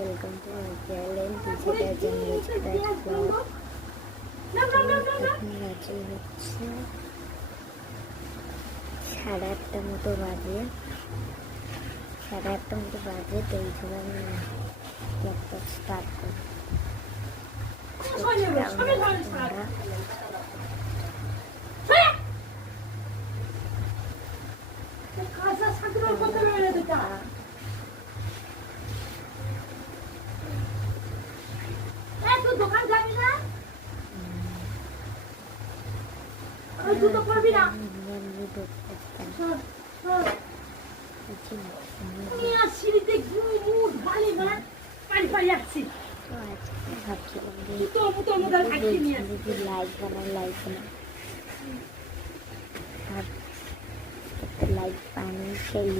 Welcome to my channel digital generation blog. এখন বাজে হচ্ছে 8:30 মতো বাজে। তো এই সময় আমি ব্লগটা স্টার্ট করি। দোকান যাবি না? ওই জুতো পরবি না? আমি আর সিঁড়িতে গিয়ে মুখ ঢালি না, পানি পাই যাচ্ছি। ভাবছিলাম লাইভ পানি সেই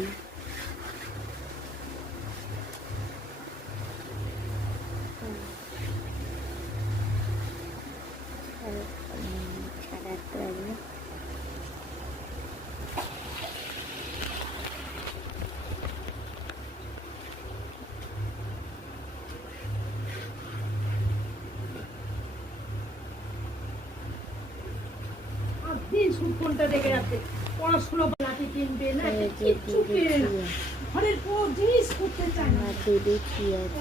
কোনটা দেখে যাচ্ছে পড়াশোনা লাঠি কিনবে না চুপে ঘরের কোনো জিনিস করতে চায় না। দিদি কি আছে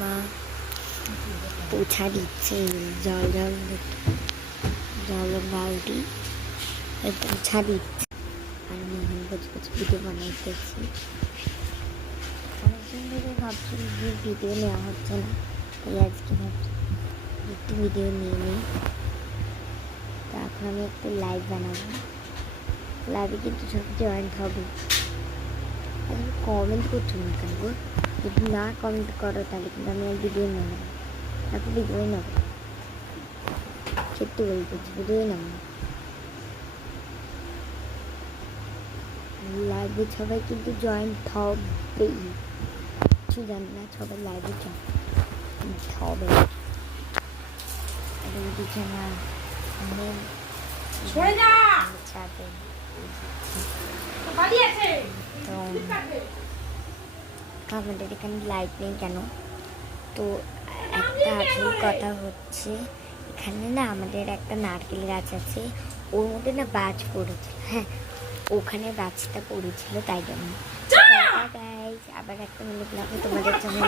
মা পোছা দিচ্ছে জলের বালতি পোছা দিচ্ছে আর আমি এখন কিছু ভিডিও বানাইতেছি। অনেকদিন ধরে ভাবছি যে ভিডিও নেওয়া হচ্ছে না, তাই আজকে ভাবছি একটু ভিডিও নিয়ে নিই। তো এখন আমি একটু লাইভ বানাবো। লাইভে কিন্তু সব জয়েন্ট হবে। এখন কমেন্ট করছো না কেন গো? যদি না কমেন্ট করো তাহলে কিন্তু আমি আর ভিডিও নেব না। তারপর ভিডিও নেব, সত্যি বলতেছি ভিডিও নেব না। লাইভে সবাই কিন্তু জয়েন্ট হবেই, কিছু জানি না, সবাই লাইভে জয়েন্ট হবে। বিছানা ছাদে তো আমাদের এখানে লাইট নেই কেন? তো একটা আসল কথা হচ্ছে, এখানে না আমাদের একটা নারকেল গাছ আছে, ওর মধ্যে না বাজ পড়েছিল। হ্যাঁ, ওখানে বাজটা পড়েছিল, তাই জন্য। আবার একটা মিনিট লাগবে তোমাদের জন্য।